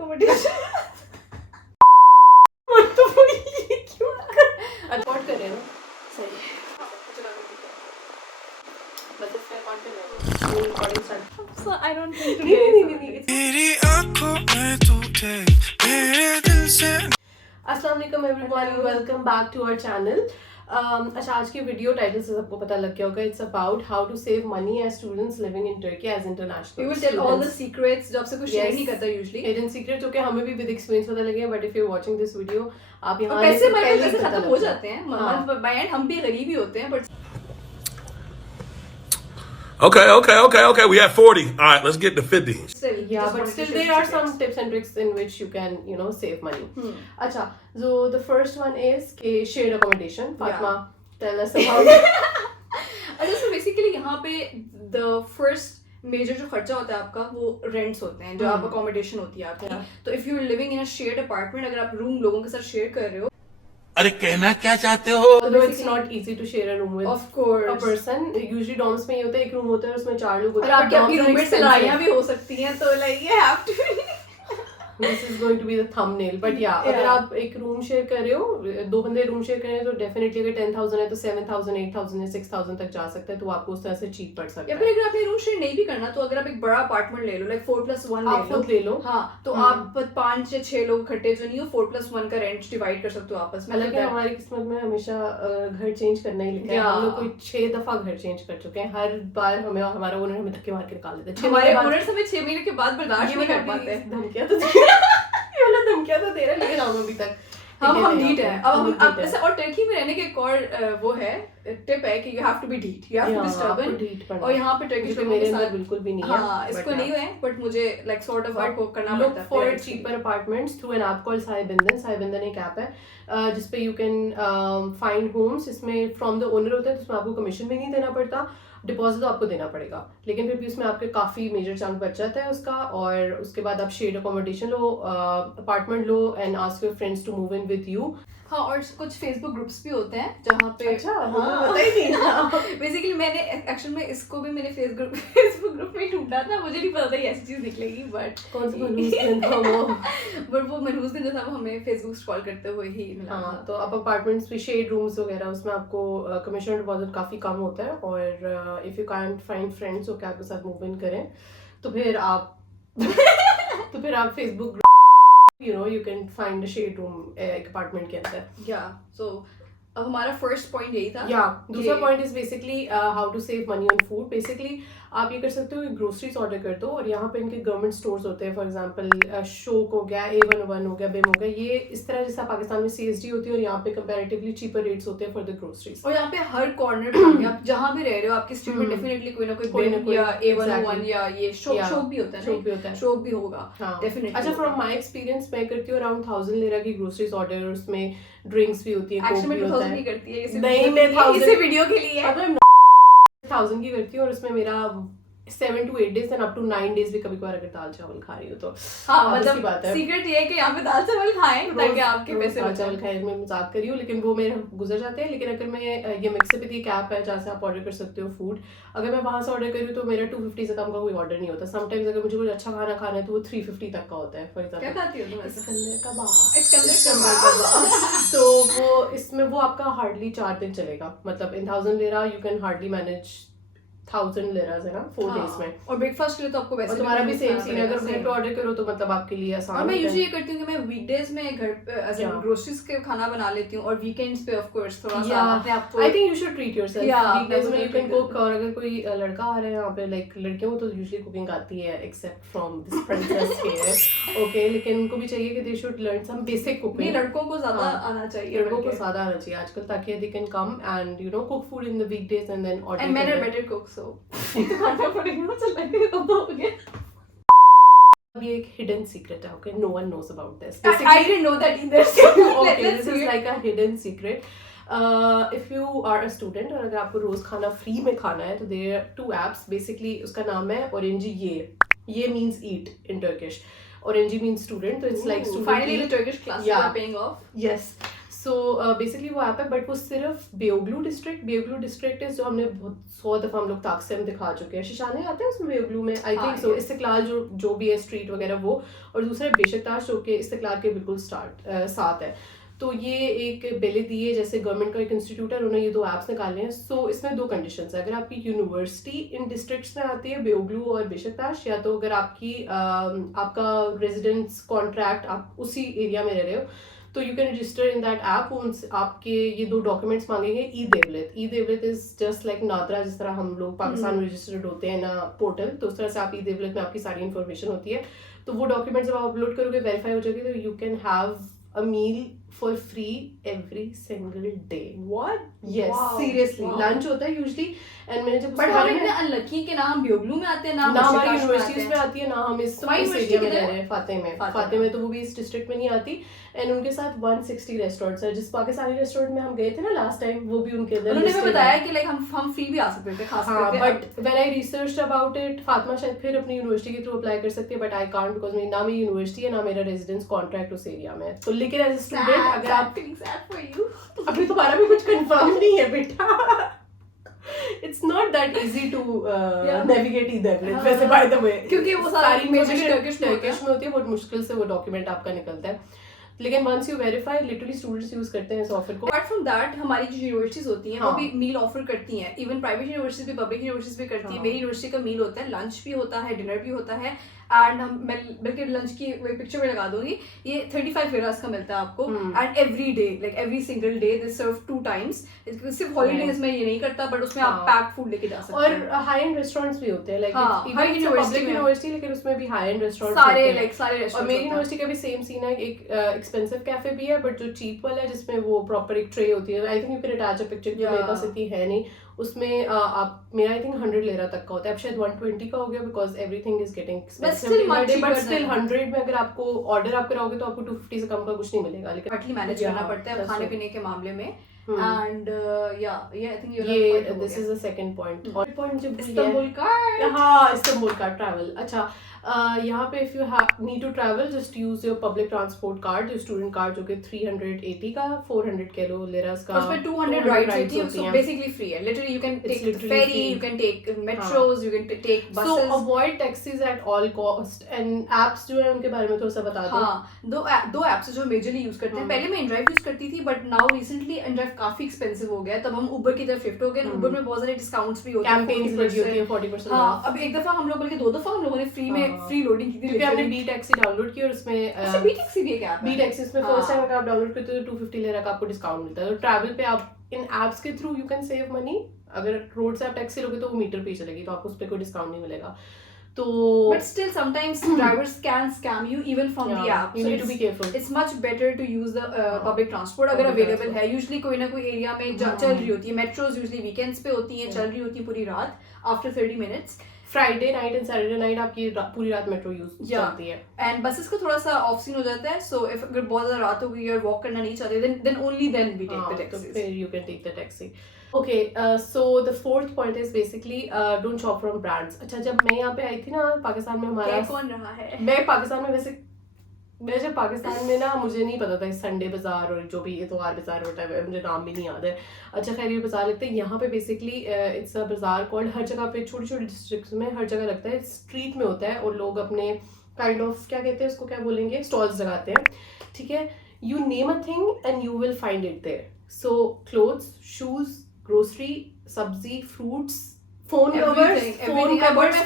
accommodation. तो वो ये क्यों रिकॉर्ड कर रहे हैं ना? सही है. बस इसमें रिकॉर्ड कर रहे हैं. Recording start. So I don't think नहीं. मेरी आँखों में तू थे मेरे दिल से. अस्सलाम वालेकुम everyone, welcome back to our channel. अच्छा, आज की वीडियो टाइटल से सबको पता लग गया होगा. It's about how to save money as students living in Turkey as international. we will tell all the secrets जो आपसे कुछ शेयर नहीं करता usually. हिडन सीक्रेट जो कि हमें भी विद एक्सपीरियंस पता लगे, but if you are watching this video आप यहाँ पैसे आने से पहले ही पैसे पता खत्म लग हो जाए. जाते हैं. मंथ बाय एंड हम भी गरीब ही होते हैं, but Okay. We have 40. All right, let's get to 50. still Yeah, just but wanted to still share there are secrets. some tips and tricks in which you can, save money. Acha, so the first one is shared accommodation. Fatma, tell us about it. अच्छा, so basically यहाँ पे the first major जो खर्चा होता है आपका वो rents होते हैं, जो आप अकोमोडेशन होती है आपकी. तो if you are living in a shared apartment, अगर आप रूम लोगों के साथ शेयर कर रहे हो, अरे कहना क्या चाहते हो? Although it's not easy to share a room with of course, a person. Usually dorms में ये होता है, एक रूम होता है उसमें 4 लोग होते और हैं. आपकी Dorms are रूममेट से expensive. लड़ाइयाँ भी हो सकती हैं, तो like you have to. This is going to be the thumbnail. But yeah, अगर आप एक रूम शेयर कर रहे हो, 2 बंदे रूम शेयर कर रहे हैं, तो डेफिनेटली अगर 10,000 है तो 7,000, 8,000 या 6,000 तक जा सकता है, तो आपको उस तरह से चीप पड़ सकता या है. फिर अगर आपने रूम शेयर नहीं भी करना, तो अगर आप एक बड़ा अपार्टमेंट ले लो, लाइक 4+1 आप खुद ले लो. हाँ, तो आप 5 या 6 लोग इकट्ठे जो नहीं हो, 4+1 का रेंट डिवाइड कर सकते हो आपस में. हालांकि हमारी किस्मत में हमेशा घर चेंज करना ही लिखा है. हम लोग कोई 6 दफा घर चेंज कर चुके हैं. हर बार हमारा ओनर हमें धक्के मार के निकाल देता है. हमारे ओनर्स हमें 6 महीने के बाद बर्दाश्त नहीं कर पाते. धमकियां तो ये वाला धमकियां तो दे रहा है, लेकिन हम अभी तक हम नीट है. अब हम neat है. ऐसे, और टर्की में रहने के एक और वो है टिप है कि यू हैव टू बी ढीठ, you have to be stubborn. और यहाँ पे टर्किश लोगों मेरे के अंदर साथ बिल्कुल भी नहीं है. हाँ, इसको नहीं है, बट मुझे लाइक सॉर्ट ऑफ आपको करना Look पड़ता है. for cheaper apartments through an app called Saibindan. Saibindan एक ऐप है जिसपे you can find homes. इसमें from the owner होता है, तो उसमें आपको कमीशन भी नहीं देना पड़ता. डिपॉजिट तो आपको देना पड़ेगा, लेकिन फिर भी उसमें आपके काफ़ी मेजर चंक बच जाता है उसका. और उसके बाद आप शेयर्ड अकोमोडेशन लो, अपार्टमेंट लो, and ask your friends to move in with you. हाँ, और कुछ फेसबुक ग्रुप्स भी होते हैं जहाँ पे पता ही नहीं. बेसिकली मैंने एक्चुअल में इसको भी मैंने फेसबुक ग्रुप में ढूंढा था. मुझे नहीं पता था ये ऐसी चीज निकलेगी, बट कौन सा मनहूस दिन था वो. बट वो मनहूस दिन जो था वो हमें फेसबुक स्क्रॉल करते हुए ही मिला. हाँ, तो आप अपार्टमेंट्स में शेड रूम्स वगैरह, उसमें आपको कमीशन डिपॉजिट काफ़ी कम होता है. और if you can't find friends जो कि आपके साथ मूव इन करें, तो फिर आप Facebook you can find a shade room एक अपार्टमेंट के अंदर. या सो अब हमारा फर्स्ट पॉइंट यही था. दूसरा point is basically how to save money on food. Basically आप ये कर सकते हो कि ग्रोसरीज ऑर्डर कर दो, और यहाँ पे इनके गवर्नमेंट स्टोर्स होते हैं. फॉर एग्जांपल शोक हो गया, A11 हो गया, बिम हो गया. ये इस तरह जैसा पाकिस्तान में CSD होती है, और यहाँ पे कंपैरेटिवली चीपर रेट्स होते हैं फॉर द ग्रोसरीज. और यहाँ पे हर कॉर्नर पे आप जहाँ भी रह रहे हो, आपकी स्ट्रीट में डेफिनेटली कोई ना कोई बिम या A11 या ये शोक भी होता है. शोक भी होता है. शोक भी होगा डेफिनेटली. अच्छा, फ्रॉम माय एक्सपीरियंस मैं करती हूँ अराउंड 1,000 लिरा की ग्रोसरीज ऑर्डर. उसमें ड्रिंक्स भी होती है, कोक भी होता है. नहीं करती है नहीं, मैं 1000 इसी वीडियो के लिए है. 1000 की करती हूँ, और उसमें मेरा 7 to 8 days end up to 9 days भी कभी कभार अगर दाल चावल खा रही हो तो. हाँ, मतलब बात है. सीक्रेट ये है कि यहाँ पे दाल चावल खाएं ताकि आपके पैसे दाल चावल खाएं. मैं मजाक कर रही हूँ, लेकिन वो मेरे गुजर जाते हैं. लेकिन अगर मैं ये मिक्सअप एक ऐप है जहाँ से आप ऑर्डर कर सकते हो फूड, अगर मैं वहाँ से ऑर्डर करूँ तो मेरा 250 से कम का कोई ऑर्डर नहीं होता. समटाइम्स अगर मुझे कुछ अच्छा खाना खाना है तो वो 350 तक का होता है. फॉर क्या एग्जाम्पल खाती हो तुम? इस्कंदर कबाब. तो वो इसमें वो आपका हार्डली 4 दिन चलेगा. मतलब इन 1000 lira you can hardly manage 1000 लिरास है ना 4 days में. और ब्रेकफास्ट के लिए तो आपको वैसे तुम्हारा भी सेम सीन है. अगर घर पे ऑर्डर करो तो मतलब आपके लिए आसान है. और मैं यूजुअली ये करती हूँ कि मैं वीकडेज में घर पे ग्रोसरीज के खाना बना लेती हूँ, और वीकेंड्स पे ऑफ कोर्स थोड़ा सा अपने आप को. I think you should treat yourself. Weekdays में यू कैन कुक. कुक. और अगर कोई लड़का आ रहा है यहाँ पे, लाइक लड़कियों को तो यूजुअली कुकिंग आती है except from this princess here. Okay, लेकिन उनको भी चाहिए कि they should learn some basic cooking. नहीं, लड़कों को ज्यादा आना चाहिए. लड़कों को ज्यादा आना चाहिए आजकल, ताकि they can come and cook food in the weekdays and then order. And men are better cook, so खाना पड़ेगा. चल लगे तो हो गया. ये एक hidden secret है. Okay, no one knows about this. I didn't know that either. Okay, this is like a hidden secret. If you are a student और अगर आपको रोज खाना फ्री में खाना है, तो there are 2 apps. Basically उसका नाम है Orange. ये means eat in Turkish. Orange means student, so it's like student. Finally the Turkish classes are paying off. Yes. So basically वो ऐप है, बट वो सिर्फ बेओग्लू डिस्ट्रिक्ट है, जो हमने बहुत 100 दफ़ा हम लोग ताकसे में दिखा चुके हैं। शिशाने आते हैं उसमें बेओग्लू में, आई थिंक सो। इस्तिकलाल जो भी है स्ट्रीट वगैरह वो, और दूसरा बेशकताश जो कि इस्तिकलाल के बिल्कुल साथ है। तो ये एक बिल दी है, जैसे गवर्नमेंट का एक इंस्टीट्यूट है, उन्होंने ये 2 ऐप्स निकाले हैं। सो इसमें 2 कंडीशंस है। अगर आपकी यूनिवर्सिटी इन डिस्ट्रिक्ट्स में आती है, बेओग्लू और बेशकताश, या तो अगर आपका रेजिडेंस कॉन्ट्रैक्ट आप उसी एरिया में रह रहे हो, तो you can register in that app. आपके ये 2 डॉक्यूमेंट्स मांगेंगे। ई देवलित इज जस्ट लाइक नादरा, जिस तरह हम लोग पाकिस्तान में रजिस्टर्ड होते हैं ना पोर्टल, तो उस तरह से आप ई देवलित में आपकी सारी इन्फॉर्मेशन होती है। तो वो डॉक्यूमेंट जब आप अपलोड करोगे, वेरीफाई हो जाएगी, तो you can have a meal for free every single day. What? Yes, Wow. seriously. Wow. Lunch होता है usually, and मैंने जब बट हम इतने अनलकी के ना हम बेओग्लू में आते हैं ना हमारी यूनिवर्सिटीज में आती है, ना हम इस एरिया में रह रहे हैं, फाते में, तो वो भी इस डिस्ट्रिक्ट में नहीं आती। एंड उनके साथ 160 रेस्टोरेंट्स है। जिस पाकिस्तानी रेस्टोरेंट में हम गए थे ना लास्ट टाइम, वो भी उनके अंदर उन्होंने हमें बताया कि लाइक हम फ्री भी आ सकते थे, खा सकते थे। But when I researched about it, Fatima शायद फिर अपनी यूनिवर्सिटी के थ्रू अप्लाई कर सकती है, बट आई कांट, बिकॉज मेरी ना मेरी यूनिवर्सिटी है, ना मेरा रेजिडेंस कॉन्ट्रैक्ट उस एरिया में है। तो लेकिन एज अ स्टूडेंट अगर आप अभी तुम्हारा भी कुछ कंफर्म नहीं है बेटा, it's not that easy to navigate इधर, वैसे बाय द वे, क्योंकि वो सारी टर्किश में होती है, बहुत मुश्किल से वो डॉक्यूमेंट आपका निकलता है। लेकिन once you verify, literally students use करते हैं इस ऑफर को। अपार्ट फ्रॉम दैट, हमारी जो यूनिवर्सिटीज होती हैं वो भी मील ऑफर करती हैं। इवन प्राइवेट यूनिवर्सिटीज भी, पब्लिक यूनिवर्सिटीज भी करती हैं। मेरी यूनिवर्सिटी का मील होता है, लंच भी होता है, डिनर भी होता है। एंड मैं बल्कि लंच की वही पिक्चर में लगा दूंगी, ये 35 लिरास का मिलता है आपको। And every day, like every single day they serve 2 times। सिर्फ हॉलीडेज में ये नहीं करता, बट उसमें आप पैक फूड लेके जा सकते हैं। और हाई एंड रेस्टोरेंट्स भी होते हैं, लाइक हर यूनिवर्सिटी, लेकिन उसमें भी हाई एंड रेस्टोरेंट्स सारे रेस्टोरेंट्स। और मेरी यूनिवर्सिटी का भी सेम सीन है, एक एक्सपेंसिव कैफे भी है, बट जो चीप वाला है, जिसमें वो प्रॉपर एक ट्रे होती है। I think you can attach a picture, जो मेरे पास इतनी है नहीं। उसमें आप मेरा आई थिंक 100 लेरा तक का होता है, अब शायद 120 का हो गया, because everything is getting expensive. But still 100 में अगर आपको ऑर्डर आप कराओगे तो आपको 250 से कम का कुछ नहीं मिलेगा। लेकिन पार्टली मैनेज करना पड़ता है खाने पीने के मामले में। एंड या आई थिंक ये this is the second point. और पॉइंट मुझे इस्तांबुल कार्ड, हाँ इस्तांबुल कार्ड ट्रैवल। अच्छा, यहाँ पे if you need to travel, just use your public transport card, जो स्टूडेंट कार्ड, जो कि 380 का 400 किलो लिरास का, उसमें 200 राइड्स होती हैं, सो बेसिकली फ्री है। Literally you can take ferry, you can take metros, you can take buses. So avoid taxis at all cost. And apps जो है उनके बारे में थोड़ा सा बता दो। हाँ, दो एप्स जो मेजरली यूज करते हैं। पहले मैं इनड्राइव यूज करती थी, बट नाउ रिसेंटली इनड्राइव काफी एक्सपेंसिव हो गया है, तब हम उबर की तरफ शिफ्ट हो गए। उबर में बहुत सारे डिस्काउंट्स भी होते हैं, कैंपेन्स लगी होती है 40%। हाँ, अब एक दफा हम लोग, बल्कि 2 दफा हम लोगों ने फ्री में फ्री लोडिंग की थी, क्योंकि हमने बी टैक्सी डाउनलोड की और उसमें अच्छा बी टैक्सी भी एक ऐप है। बी टैक्सी में फर्स्ट टाइम अगर आप डाउनलोड करते हो तो 250 लेरा का आपको डिस्काउंट मिलता है। तो ट्रैवल पे आप इन एप्स के through you can save money. अगर रोड से आप टैक्सी लोगे तो वो मीटर पे चलेगी, तो आपको उस पर कोई डिस्काउंट नहीं मिलेगा। तो but still sometimes drivers can scam you even from the app, you so need to be careful. it's much better to use the public transport अगर available है। usually कोई ना कोई एरिया में चल रही होती है। मेट्रोज यूजुअली वीकेंड्स पे होती हैं, चल रही होती है पूरी रात after 30 minutes। Friday night and Saturday night आपकी पूरी रात मेट्रो यूज चलती है। एंड बसेस का थोड़ा सा ऑफ सीन हो जाता है, सो इफ अगर बहुत ज्यादा रात हो गई और वॉक करना नहीं चाहते, then only then we take the taxis. तो फिर you can take the taxi. Okay, so the fourth point is basically don't shop from brands. अच्छा, जब मैं यहाँ पे आई थी ना पाकिस्तान में, हमारा कौन रहा है, मैं पाकिस्तान में वैसे मैं जब पाकिस्तान में ना, मुझे नहीं पता था संडे बाजार और जो भी इतवार बाजार होता है, मुझे नाम भी नहीं याद है। अच्छा खैर, ये बाजार लगता है यहाँ पे बेसिकली इट्स अ बाजार कॉल्ड, हर जगह पे छोटी छोटी डिस्ट्रिक्ट्स में हर जगह लगता है, स्ट्रीट में होता है और लोग अपने काइंड ऑफ क्या कहते हैं उसको, क्या बोलेंगे, स्टॉल्स लगाते हैं। ठीक है, you name a thing and you will find it there. So clothes, shoes, grocery, सब्जी, fruits, phone covers,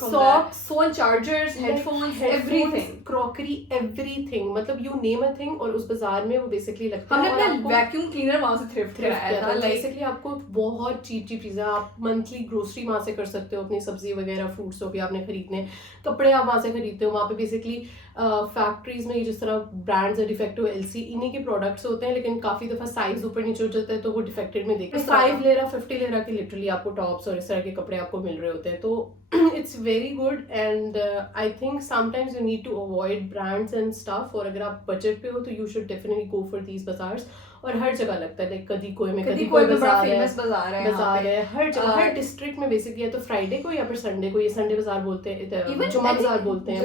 socks, phone chargers, headphones, everything, crockery, everything, मतलब you name a thing। और उस बाजार में वो बेसिकली लगता है। हमने अपना वैक्यूम क्लीनर वहां से थ्रिफ्ट कराया था। बेसिकली आपको बहुत चीप चीजें, आप मंथली ग्रोसरी वहां से कर सकते हो, अपनी सब्जी वगैरह, फ्रूट्स जो भी आपने खरीदने, कपड़े आप वहां से खरीदते हो। वहां पे बेसिकली फैक्ट्रीज में जिस तरह ब्रांड्स है, डिफेक्टिव एलसी, इन्हीं के प्रोडक्ट्स होते हैं, लेकिन काफी दफा साइज ऊपर नीचे हो जाता है तो वो डिफेक्टेड में देखते हैं। 5 लेरा 50 लेरा की लिटरली आपको टॉप्स और इस तरह के कपड़े आपको मिल रहे होते हैं। तो it's very good and I think sometimes you need to avoid brands and stuff और अगर आप budget पे हो तो you should definitely go for these bazaars और हर जगह लगता है लाइक कदी कोई में कदी कोई बाजार है बाजार है हर जगह हर डिस्ट्रिक्ट में बेसिकली है तो फ्राइडे को या फिर संडे को ये संडे बाजार बोलते हैं जुम्मा बाजार बोलते हैं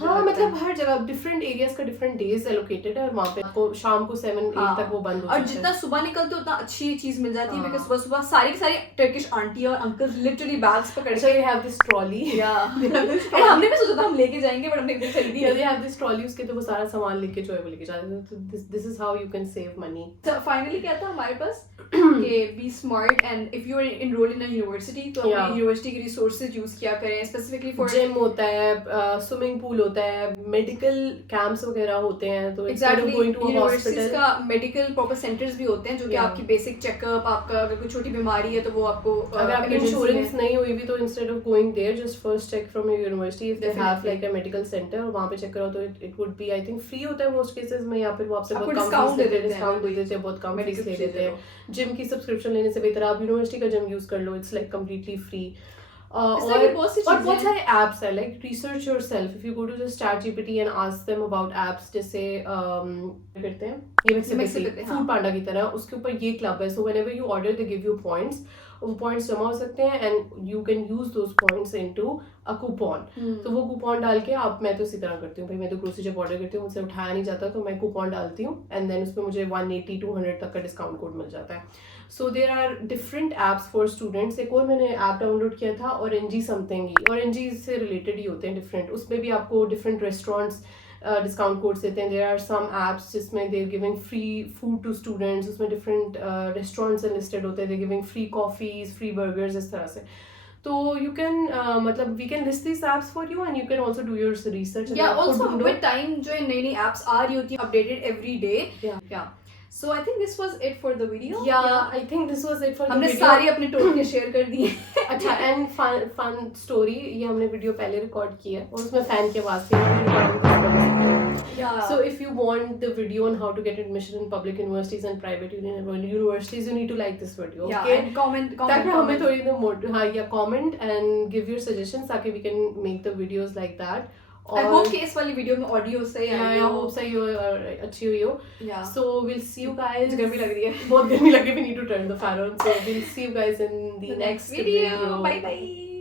हाँ मतलब हर जगह डिफरेंट एरियाज का डिफरेंट डेज एलोकेटेड है और वहाँ पे आपको शाम को 7-8 तक वो बंद होता है और जितना सुबह निकलते उतना अच्छी चीज मिल जाती है बिकॉज़ सुबह सुबह सारी की सारी टर्किश आंटी और अंकल लिटरली बैग्स पकड़ So you have this trolley. और हमने भी सोचा था हम लेके जाएंगे बट हमने एकदम खरीदी Yeah, they have this trolley उसके तो वो सारा सामान लेके जो है वो लेके जाते हैं तो this is how you can save money. So finally क्या था हमारे पास कि be smart and if you are enrolled in a university तो अपनी यूनिवर्सिटी की रिसोर्सेज यूज किया करें स्पेसिफिकली फॉर जिम होता है स्विमिंग पूल होता है मेडिकल कैंप्स वगैरह होते हैं तो एग्जैक्टली गोइंग टू हॉस्पिटल का मेडिकल प्रॉपर सेंटर्स भी होते हैं जो कि आपकी बेसिक चेकअप आपका अगर कोई छोटी बीमारी है तो वो आपको अगर आपकी इंश्योरेंस नहीं हुई भी तो instead of going there just first check from your university if they have like a medical centre और वहां पे चेक कराओ तो it would be I think free होता है मोस्ट केसेस में या फिर वो आपसे बहुत कम डिस्काउंट दे देते हैं बहुत कम फीस ले देते हैं जिम की सब्सक्रिप्शन लेने से बेहतर आप यूनिवर्सिटी का जिम यूज कर लो इट्स लाइक कंप्लीटली फ्री और बहुत सारे एप्स है like research yourself if you go to just ChatGPT and ask them about apps जैसे करते हैं ये मिक्सिपिटी फूड पांडा की तरह उसके ऊपर ये क्लब है so whenever you order they give you points वो पॉइंट्स जमा हो सकते हैं and you can use those points into a coupon तो वो कूपन डाल के आप मैं तो इसी तरह करती हूँ भाई मैं तो ग्रोसरी जब ऑर्डर करती हूँ मुझसे उठाया नहीं जाता तो मैं कूपन डालती हूँ एंड देन उसमें मुझे 180-200 तक का डिस्काउंट कोड मिल जाता है so there are different apps for students एक और मैंने ऐप डाउनलोड किया था ऑरेंजी समथिंग ऑरेंजी से रिलेटेड ही होते हैं डिफरेंट उसमें भी आपको डिफरेंट रेस्टोरेंट्स डिस्काउंट कोड्स देते हैं देयर आर सम एप्स जिसमें they are giving free food to students उसमें डिफरेंट रेस्टोरेंट्स लिस्टेड होते हैं they giving free coffees free burgers इस तरह से तो यू कैन मतलब we can list this apps for you and you can also do your research या also with time जो नई नई एप्स आ रही होती है अपडेटेड एवरी डे या So I think this was it for the video. Yeah, I think this was it for the video. हमने सारी अपने टोटके शेयर कर दिए. अच्छा and fun story ये हमने वीडियो पहले रिकॉर्ड की है और उसमें फैन की आवाज थी. Yeah. So if you want the video on how to get admission in public universities and private universities, you need to like this video. Yeah, okay? and comment. ताकि हमें थोड़ी ना हाँ या comment and give your suggestions ताकि we can make the videos like that. I hope कि इस वाली वीडियो में ऑडियो सही है. I hope सही हो और अच्छी हुई हो. Yeah. So we'll see you guys. गर्मी लग रही है. बहुत गर्मी लगी. We need to turn the fan on. So we'll see you guys in the next video. Bye bye.